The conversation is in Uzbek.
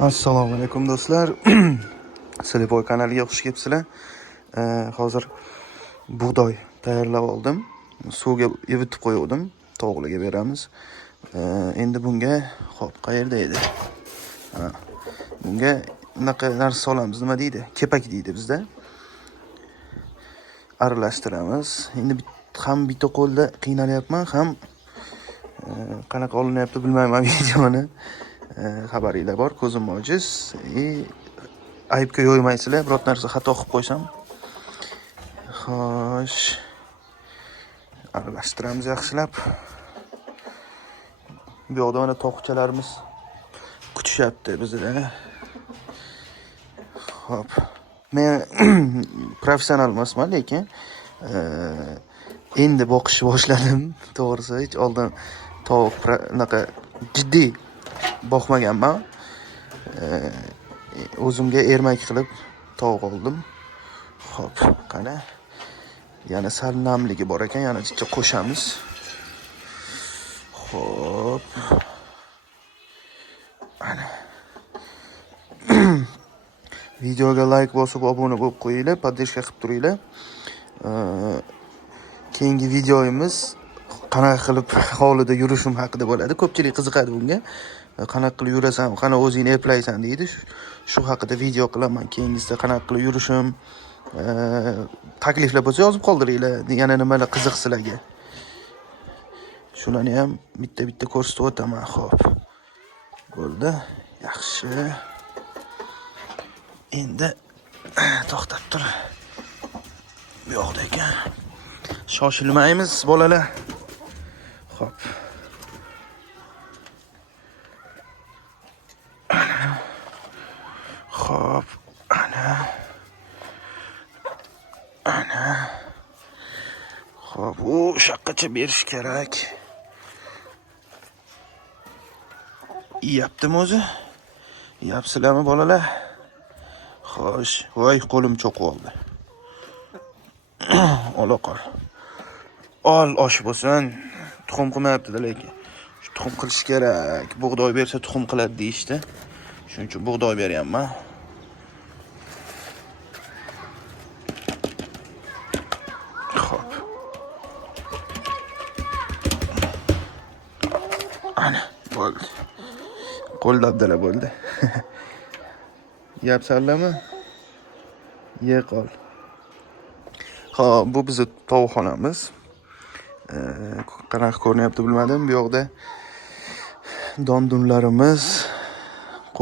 Assalomu alaykum do'stlar. Siliboy kanaliga xush kelibsizlar. Hozir bug'doy tayyorlab oldim. Suvga yuvitib qo'ydim. Tovuqlarga beramiz. Endi bunga xo'p, qayerda edi? Bunga bunaqa narsa solamiz, nima deydi? Kepak deydi bizda. Aralashtiramiz. Endi ham bitta qo'lda qiynalyapman, ham qanaqa olinyapti bilmayman videoni. Xabaringlar bor, ko'zim ojiz. Aybga yo'ymaysizlar, biror narsa xato qilib qo'ysam. Xo'sh. Aralashtiramiz yaxshilab. Bu yoqda mana tovuqchalarimiz kutishyapti bizda. Xo'p. Men professional emasman, lekin endi boqishni boshladim. To'g'risi, hech oldin tovuq unaqa jiddiy boqmaganman. O'zimga ermak qilib tovuq oldim. Xo'p, qani. Yana sal namligi bor ekan, yana jiqqa qo'shamiz. Xo'p. Ana. Videoga like bosib, obuna bo'lib qo'yinglar, podдержка qilib turinglar. Keyingi videoyimiz qanaqa qilib hovlida yurishim haqida bo'ladi. Ko'pchilik qiziqadi bunga. Qanaqa qilib yurasan, qanaqa o'zingni eplaysan deydi. Shu haqida video qilaman. Keyingisida qanaqa qilib yurishim, takliflar bo'lsa yozib qoldiringlar. Yana nimalar qiziq sizlarga. Shularni ham bitta-bitta ko'rsatib o'taman, xo'p. Bo'ldi. Yaxshi. Endi to'xtab tur. Bu yoqda ekan. Shoshilmaymiz, bolalar. Xo'p. Xo'p, ana. Xo'p, u shaqqacha berish kerak. Yeyaptimi o'zi? Yeyapsizlarmi bolalar? Xo'sh, voy qo'lim cho'qib oldi. Ola qol. Ol osh bo'lsin. Tuxum qilmayapti-da lekin. Shu tuxum qilish kerak. Bug'doy bersa tuxum qiladi deyishdi. Shuning uchun bug'doy beryapman. Xo'p. Ana, bo'ldi. Qo'l dabdala bo'ldi. Yeyapsanlarmi? Ye qol. Xo'p, bu bizning tovuqxonamiz. Qanaqa ko'rinyapti bilmadim. Bu yoqda dondunlarimiz,